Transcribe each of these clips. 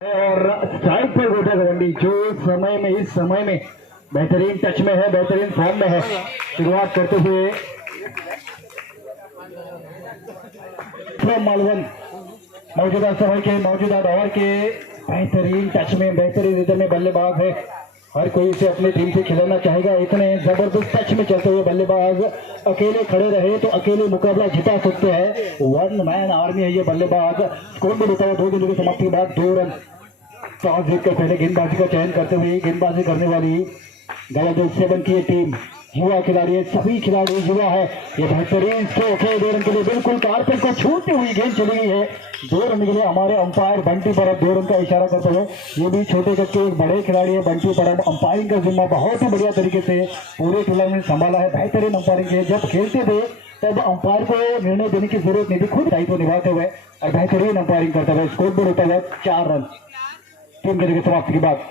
और स्ट्राइक पर गोटा गवंडी जो समय में इस समय में बेहतरीन टच में है, बेहतरीन फॉर्म में है। शुरुआत करते हुए मालवन मौजूदा समय के मौजूदा दौर के बेहतरीन टच में, बेहतरीन रिदम में बल्लेबाज है। हर कोई इसे अपनी टीम से खिलाना चाहेगा। इतने जबरदस्त टच में चलते हुए बल्लेबाज अकेले खड़े रहे तो अकेले मुकाबला जिता सकते हैं। वन मैन आर्मी है ये बल्लेबाज। स्कोर में रुका हुआ 2 गेंदों की समाप्ति के बाद 2 रन। टॉस जीतकर पहले गेंदबाजी का चयन करते हुए गेंदबाजी करने वाली गवादर 7 की टीम युवा खिलाड़ी है। सभी खिलाड़ी युवा है। ये बेहतरीन स्ट्रोक है। 2 रन के लिए बिल्कुल कारपेट को छूती हुई गेंद चली गई है। 2 रन के लिए हमारे अंपायर बंटी परब 2 रन का इशारा करते हुए, ये भी छोटे कद के एक बड़े खिलाड़ी है बंटी परब। अंपायरिंग का जिम्मा बहुत ही बढ़िया तरीके से पूरे टूर्नामेंट संभाला है। बेहतरीन अंपायरिंग है। जब खेलते थे तब अंपायर को निर्णय देने की जरूरत नहीं थी, खुद दायित्व निभाते हुए और बेहतरीन अंपायरिंग करते हुए। स्कोर बोर्ड होता है 4 रन। 3 गेंद की समाप्ति के बाद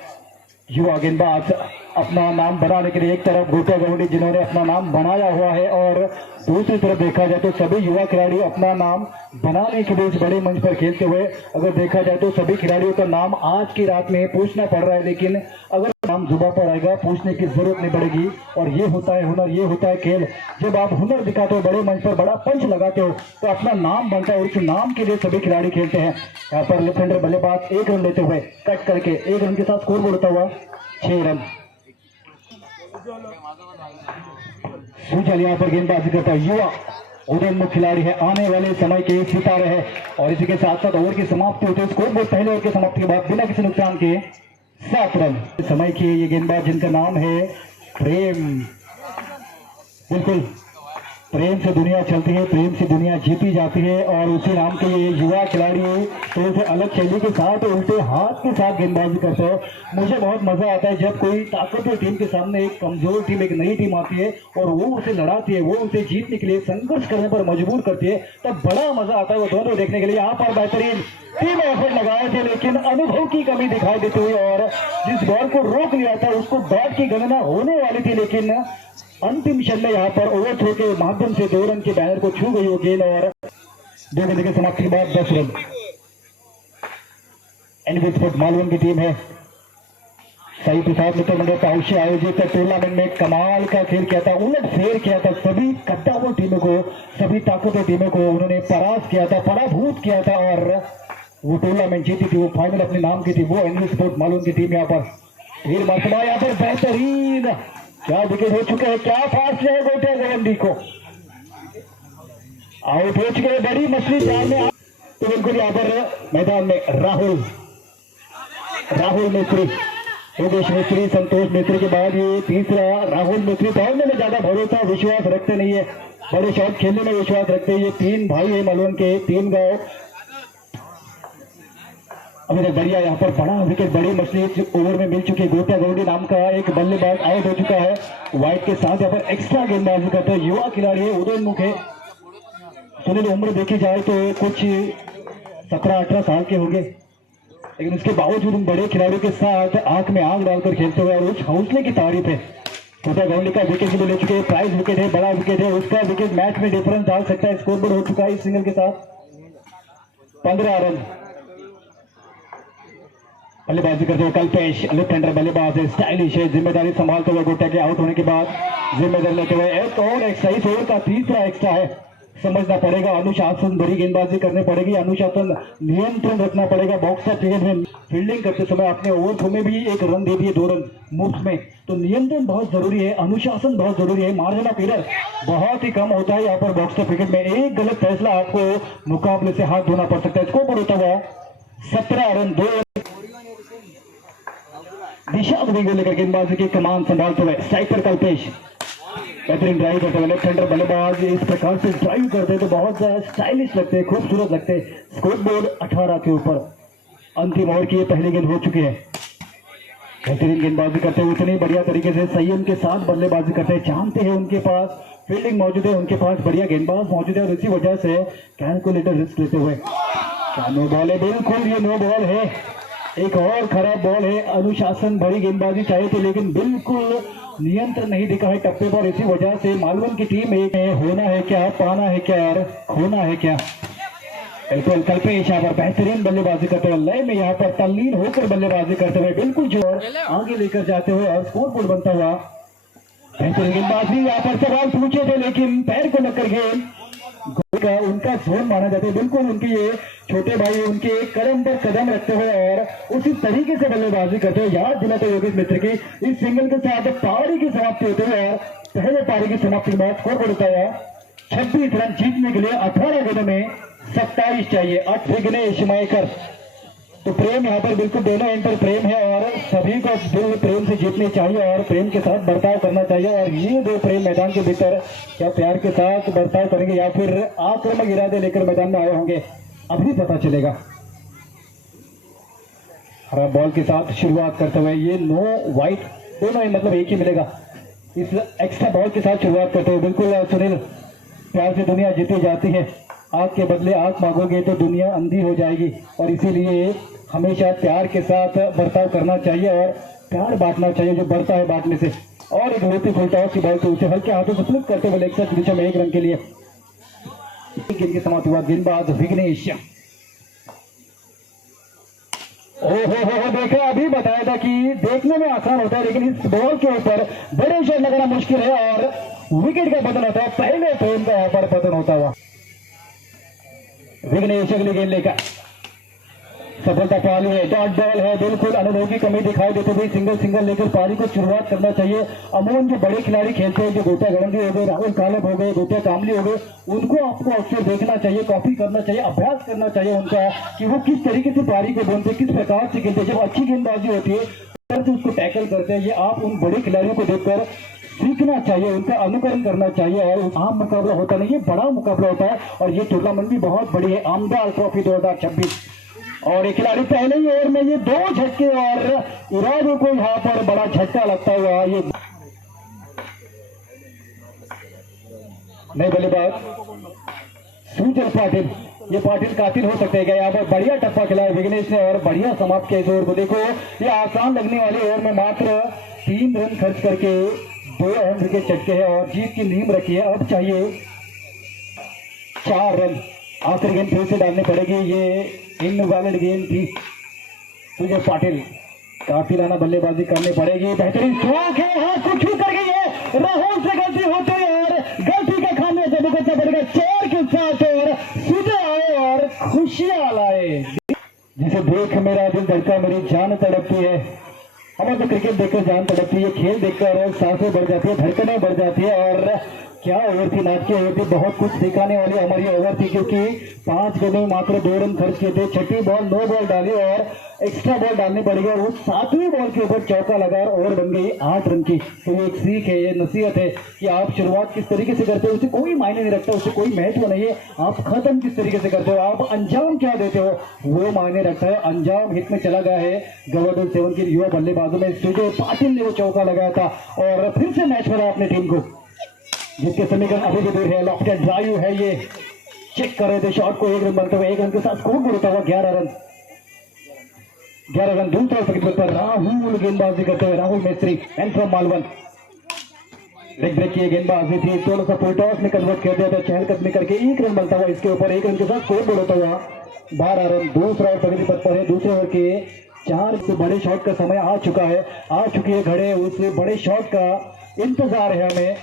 युवा गेंदबाज अपना नाम बनाने के लिए एक तरफ गोटा गवंडी जिन्होंने अपना नाम बनाया हुआ है और दूसरी तरफ देखा जाए तो सभी युवा खिलाड़ी अपना नाम बनाने के लिए बड़े मंच पर खेलते हुए, अगर देखा जाए तो सभी खिलाड़ियों का नाम आज की रात में पूछना पड़ रहा है, लेकिन अगर नाम जुबान पर आएगा पूछने की जरूरत नहीं पड़ेगी। और ये होता है हुनर, ये होता है खेल। जब आप हुनर दिखाते हो, बड़े मंच पर बड़ा पंच लगाते हो तो अपना नाम बनता है और उस नाम के लिए सभी खिलाड़ी खेलते हैं। यहाँ पर लेफ्ट हैंडर बल्लेबाज 1 रन लेते हुए कट करके 1 रन के साथ स्कोर बोर्ड होता हुआ 6 रन। सुजल यहाँ पर गेंदबाजी करता है। युवा उदयनमुख खिलाड़ी है, आने वाले समय के सितारे हैं। और इसी के साथ साथ ओवर की समाप्ति होती है। स्कोर बोर्ड पहले ओवर की समाप्ति के बाद बिना किसी नुकसान के 7 रन। समय के ये गेंदबाज जिनका नाम है प्रेम। बिल्कुल प्रेम से दुनिया चलती है, प्रेम से दुनिया जीती जाती है। और उसी नाम के ये युवा खिलाड़ी थोड़े से अलग शैली के साथ उल्टे हाथ के साथ गेंदबाजी करते हैं। मुझे बहुत मजा आता है जब कोई ताकतवर टीम के सामने एक कमजोर टीम, एक नई टीम आती है और वो उसे लड़ाती है, वो उसे जीतने के लिए संघर्ष करने पर मजबूर करती है, तब बड़ा मजा आता है वो दोनों देखने के लिए। यहाँ पर बेहतरीन टीम एफर्ट लगाए थे लेकिन अनुभव की कमी दिखाई देती हुई और जिस बॉल को रोक लिया था उसको बैट की गणना होने वाली थी, लेकिन अंतिम क्षण में यहाँ पर ओवर थ्रो के माध्यम से 2 रन के बैनर को छू गई वो गेंद और 2 गेंद के समाप्ति के बाद 10 रन। एनबी स्पोर्ट मालवन की टीम है। साई प्रसाद मित्र मंडल पाउशे आयोजित टूर्नामेंट में कमाल का खेल किया था, उलट फेर किया था। सभी कद्दावर टीमों को, सभी ताकतवर टीमों को उन्होंने परास्त किया था, पराभूत किया था और वो टूर्नामेंट जीती थी। वो फाइनल अपने नाम की थी। वो एनबी स्पोर्ट मालवन की टीम यहाँ पर फिर मरतबा यहाँ पर बेहतरीन क्या विकेट हो चुके हैं, क्या फास्ट है गोटे गवंडी को आउट हो चुके हैं। बड़ी मछली जाल में तो बिल्कुल यहाँ पर मैदान में राहुल मिस्त्री, योगेश मिस्त्री, संतोष मिस्त्री के बाद ये तीसरा राहुल मिस्त्री। दौड़ने में ज्यादा भरोसा विश्वास रखते नहीं है, बड़े शॉट खेलने में विश्वास रखते हैं। ये 3 भाई है मालवन के, 3 गांव। अभी तक बढ़िया यहाँ पर बड़ा विकेट, बड़ी मछली ओवर में मिल चुकी है। गोटा गवंडी नाम का एक बल्लेबाज आउट हो चुका है। वाइट के साथ यहाँ पर एक्स्ट्रा गेंदबाजी करते हैं। युवा खिलाड़ी है, उदयनमुख है। सुनील उम्र देखी जाए तो कुछ 17-18 साल के होंगे, लेकिन उसके बावजूद उन बड़े खिलाड़ियों के साथ आंख में आंख डालकर खेलते हुए और उस हौसले की तारीफ है। गोटा गवंडी का विकेट भी ले चुके हैं, प्राइज विकेट है, बड़ा विकेट है। उसका विकेट मैच में डिफरेंस डाल सकता है। स्कोर बोर्ड हो चुका है इस सिंगल के साथ 15 रन। बल्लेबाजी करते हुए कल्पेश लेफ्ट हैंडर बल्लेबाज है, स्टाइलिश है, जिम्मेदारी संभालते हुए गोटा के आउट होने के बाद जिम्मेदारी लेते हुए एक और एक्स्ट्रा, इस ओवर का तीसरा एक्स्ट्रा है। समझना पड़ेगा, अनुशासन भरी गेंदबाजी करनी पड़ेगी, अनुशासन नियंत्रण रखना पड़ेगा। बॉक्सर क्रिकेट में फील्डिंग करते समय अपने ओवर थ्रो में भी 1 रन दे दिए 2 रन मुफ्त में, तो नियंत्रण बहुत जरूरी है, अनुशासन बहुत जरूरी है। मार्जिन ऑफ एरर बहुत ही कम होता है यहाँ पर बॉक्सर क्रिकेट में। एक गलत फैसला आपको मुकाबले से हाथ धोना पड़ सकता है। स्कोर बोर्ड होता हुआ 17 रन। 2 दिशा लेकर गेंदबाजी की कमान संभालते हुए स्ट्राइकर कल्पेश बेहतरीन ड्राइव करते हुए लेफ्ट हैंडर बल्लेबाज इस प्रकार से ड्राइव करते हैं तो बहुत ज्यादा स्टाइलिश लगते हैं, खूबसूरत लगते हैं। स्कोर बोर्ड 18 के ऊपर। अंतिम ओवर की ये पहली गेंद हो चुकी है। बेहतरीन गेंदबाजी करते हुए इतनी बढ़िया तरीके से संयम के साथ बल्लेबाजी करते हैं, जानते हैं उनके पास फील्डिंग मौजूद है, उनके पास बढ़िया गेंदबाज मौजूद है और इसी वजह से कैलकुलेटर रिस्क लेते हुए क्या नो बॉल है, बिल्कुल ये नो बॉल है। एक और खराब बॉल है। अनुशासन भरी गेंदबाजी चाहिए थी लेकिन बिल्कुल नियंत्रण नहीं दिखा है टप्पे पर। इसी वजह से मालवन की टीम एक होना है क्या, पाना है क्या और खोना है क्या। बिल्कुल कल्पेश यहाँ पर बेहतरीन बल्लेबाजी करते हुए लय में यहाँ पर तल्लीन होकर बल्लेबाजी करते हुए बिल्कुल जोर आगे लेकर जाते हुए और स्कोर बोर्ड बनता हुआ बेहतरीन गेंदबाजी। यहाँ पर सवाल पूछे थे लेकिन पैर को लग कर गेंद का उनका जोन माना जाता है। बिल्कुल उनके ये छोटे भाई उनके कदम पर कदम रखते हुए और उसी तरीके से बल्लेबाजी करते हुए याद दिलाते योगेश मित्र की इस सिंगल के साथ पारी की समाप्ति होते हुए और पहले पारी की समाप्ति के बाद स्कोर बोर्ड होता है 26 रन जीतने के लिए 18 गेंदों में 27 चाहिए। 8 विघ्नेश मायकर। तो प्रेम यहाँ पर बिल्कुल दोनों एंड पर प्रेम है और सभी को दिल प्रेम से जीतनी चाहिए और प्रेम के साथ बर्ताव करना चाहिए। और ये दो प्रेम मैदान के भीतर क्या प्यार के साथ बर्ताव करेंगे या फिर आक्रामक इरादे लेकर मैदान में आए होंगे, अभी पता चलेगा। हरा बॉल के साथ शुरुआत करते हुए ये नो वाइट दोनों ही मतलब एक ही मिलेगा। इस एक्स्ट्रा बॉल के साथ शुरुआत करते हुए बिल्कुल सुनील, प्यार से दुनिया जीती जाती है, आग के बदले आग मांगोगे तो दुनिया अंधी हो जाएगी और इसीलिए हमेशा प्यार के साथ बर्ताव करना चाहिए और प्यार बांटना चाहिए जो बढ़ता है बांटने से। और एक होती फुलटॉस की बॉल को उसे हल्के हाथों से फ्लिप करते हुए लेग साइड दिशा में 1 रन के लिए गेंद की समाप्ति हुआ। गेंदबाज विघ्नेश। ओहो देखा, अभी बताया था कि देखने में आसान होता है लेकिन इस बॉल के ऊपर बड़े शॉट लगाना मुश्किल है और विकेट का पतन होता है। पहले फ्रेम का यहाँ पर पतन होता हुआ विघ्नेश अगली गेंद लेकर सफलता पाली है। डॉट बॉल है, बिल्कुल अनुभव की कमी दिखाई देते हुए सिंगल लेकर पारी को शुरुआत करना चाहिए। अमूमन जो बड़े खिलाड़ी खेलते हैं, जो गोटिया गणंदी हो गए, राहुल कालब हो गए, गोटिया कामली हो गए, उनको आपको अक्सर देखना चाहिए, कॉपी करना चाहिए, अभ्यास करना चाहिए उनका कि वो किस तरीके से पारी को बोलते, किस प्रकार से खेलते। जब अच्छी गेंदबाजी होती है तो उसको टैकल करते हैं। ये आप उन बड़े खिलाड़ियों को देखकर सीखना चाहिए, उनका अनुकरण करना चाहिए। और आम मुकाबला होता नहीं, ये बड़ा मुकाबला होता है और ये टूर्नामेंट भी बहुत बड़ी है, आमदार ट्रॉफी 2026। और एक खिलाड़ी पहले ही ओवर में ये 2 झटके और इरादों को यहाँ पर बड़ा झटका लगता हुआ ये नए बल्लेबाज सुजल पाटिल। ये पाटिल कातिल हो सकते हैं। यहाँ पर बढ़िया टप्पा खिलाया विघ्नेश ने और बढ़िया समाप्त किया इस ओवर को। देखो ये आसान लगने वाले ओवर में मात्र 3 रन खर्च करके 2 अहम विकेट चटके हैं और जीत की नींव रखी है। अब चाहिए 4 रन। आखिरी गेंद फिर से डालनी पड़ेगी, ये इनवैलिड गेंद थी। सुजय पाटिल काफिलाना बल्लेबाजी करनी पड़ेगी। बेहतरीन स्ट्रोक है, हाथ को छू कर गई है, राहुल से गलती होती है और गलती का खामियाजा भुगतना पड़ेगा 4 के साथ। और सुजय आए और खुशियां लाए, जिसे देख मेरा दिल धड़का, मेरी जान तड़पती है। हमें तो क्रिकेट देखकर जान तड़पती है, खेल देखकर सांसें बढ़ जाती है, धड़कनें बढ़ जाती है। और क्या ओवर थी, नाच की ओवर थी, बहुत कुछ सिखाने वाली हमारी ओवर थी क्योंकि 5 गेंदों में मात्र 2 रन खर्च किए थे। 6ठी बॉल 9 बॉल डाली और एक्स्ट्रा बॉल डालनी पड़ेगी और उस 7वीं बॉल के ऊपर चौका लगा और ओवर बन गई 8 रन की। तो ये एक सीख है, ये नसीहत है कि आप शुरुआत किस तरीके से करते हो उसे कोई मायने नहीं रखता, उसे कोई महत्व नहीं है। आप खत्म किस तरीके से करते हो, आप अंजाम क्या देते हो वो मायने रखता है। अंजाम हिट में चला गया है गवर्नर 7 के युवा बल्लेबाजों में सुजय पाटिल ने वो चौका लगाया था और फिर से मैच बना अपनी टीम को, जिसके समीकरण अभी भी दूर है। लॉफ्टेड ड्राइव है, ये चेक कर रहे थे शॉट को। 1 रन बनते हुए 1 रन के साथ स्कोर होता हुआ 11 रन। दूसरा विकेट पर राहुल गेंदबाजी करते हुए, Rahul Mistry and from Malvan. Leg break की गेंदबाजी थी, थोड़ा सा फुल टॉस में कन्वर्ट कर दिया था, चहलकदमी करके 1 रन बनता हुआ इसके ऊपर। 1 रन के साथ स्कोर होता हुआ 12 रन। दूसरा ओवर प्रगति पथ पर है, दूसरे ओवर के 4 से बड़े शॉट का समय आ चुका है, आ चुकी है घड़े। उस बड़े शॉट का इंतजार है हमें,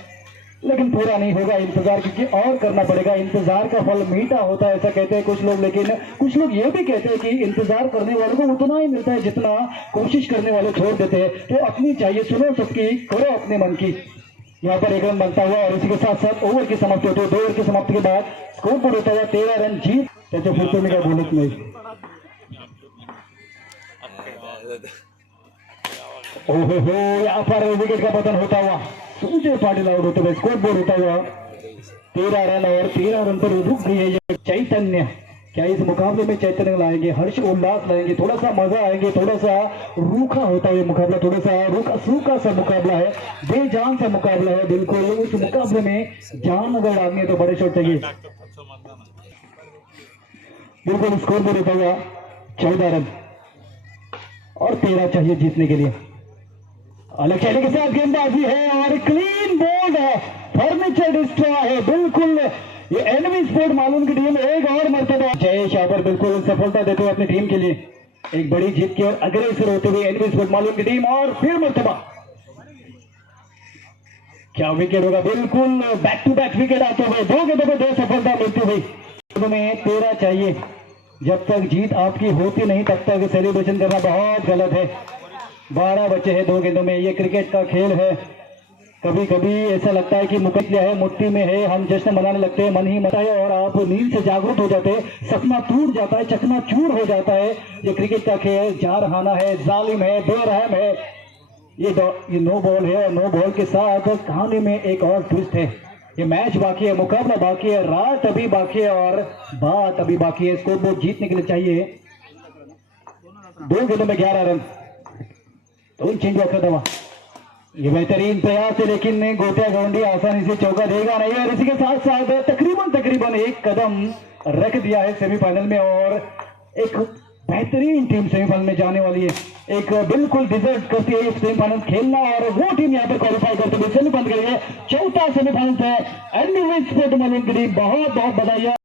लेकिन पूरा नहीं होगा इंतजार, क्योंकि और करना पड़ेगा। इंतजार का फल मीठा होता है ऐसा कहते हैं कुछ लोग, लेकिन कुछ लोग ये भी कहते हैं कि इंतजार करने वालों को उतना ही मिलता है जितना कोशिश करने वाले छोड़ देते हैं। तो अपनी चाहिए, सुनो सबकी, करो अपने मन की। यहाँ पर 1 रन बनता हुआ और इसी के साथ साथ ओवर की समाप्ति होती है। 2 ओवर की समाप्ति के बाद स्कोर बोर्ड होता हुआ 13 रन जीत। त्याचे फुलटोमी का बोलत नाही। ओहो, यहाँ पर विकेट का पतन होता हुआ सुजय पाटिल आउट होते हुए, स्कोर बोर्ड होता हुआ 13 रन और 13 रन पर रुक गई है ये चैतन्य। क्या इस मुकाबले में चैतन्य लाएंगे, हर्ष उल्लास लाएंगे, थोड़ा सा मजा आएंगे। थोड़ा सा रूखा होता है मुकाबला, थोड़ा सा सूखा सा मुकाबला है, बेजान सा मुकाबला है। बिल्कुल उस मुकाबले में जान अगर डालनी है तो बड़े शॉट चाहिए। बिल्कुल स्कोर बोर्ड होता हुआ 14 रन और 13 चाहिए जीतने के लिए। अलग चेहरे के साथ गेंदबाजी है और क्लीन बोल्ड है, फर्नीचर डिस्ट्रॉय है। बिल्कुल ये एनवी स्पोर्ट मालूम की टीम एक और मर्तबा जयेश यहाँ पर बिल्कुल सफलता देते हुए अपनी टीम के लिए एक बड़ी जीत की ओर अग्रसर होते हुए एनवी स्पोर्ट मालूम की टीम और फिर मर्तबा क्या विकेट होगा, बिल्कुल बैक टू बैक विकेट आते हुए 2 गेंदों में 2 सफलता मिलती हुई। में 13 चाहिए, जब तक जीत आपकी होती नहीं तब तक सेलिब्रेशन करना बहुत गलत है। 12 बचे हैं 2 गेंदों में, ये क्रिकेट का खेल है। कभी कभी ऐसा लगता है कि मुकद्दर है, मुट्ठी में है, हम जश्न मनाने लगते हैं, मन ही मता है और आप नींद से जागरूक हो जाते हैं, सपना टूट जाता है, चकनाचूर हो जाता है। ये क्रिकेट का खेल जारहाना है, जालिम है, बेरहम है। ये नो बॉल है और नो बॉल के साथ कहानी में एक और ट्विस्ट है। ये मैच बाकी है, मुकाबला बाकी है, रात अभी बाकी है और बात अभी बाकी है। स्कोर बोर्ड जीतने के लिए चाहिए 2 गेंदों में 11 रन। तो चेंज ऑफ दवा, ये बेहतरीन प्रयास है लेकिन गोटिया गवंडी आसानी से चौका देगा नहीं और इसी के साथ साथ तकरीबन एक कदम रख दिया है सेमीफाइनल में और एक बेहतरीन टीम सेमीफाइनल में जाने वाली है। एक बिल्कुल डिजर्व करती है सेमीफाइनल खेलना और वो टीम यहाँ पर क्वालिफाई करते हुए सेमीफाइनल के लिए 4था सेमीफाइनल है। एनवी स्पोर्ट मालूम की टीम बहुत बहुत बधाई।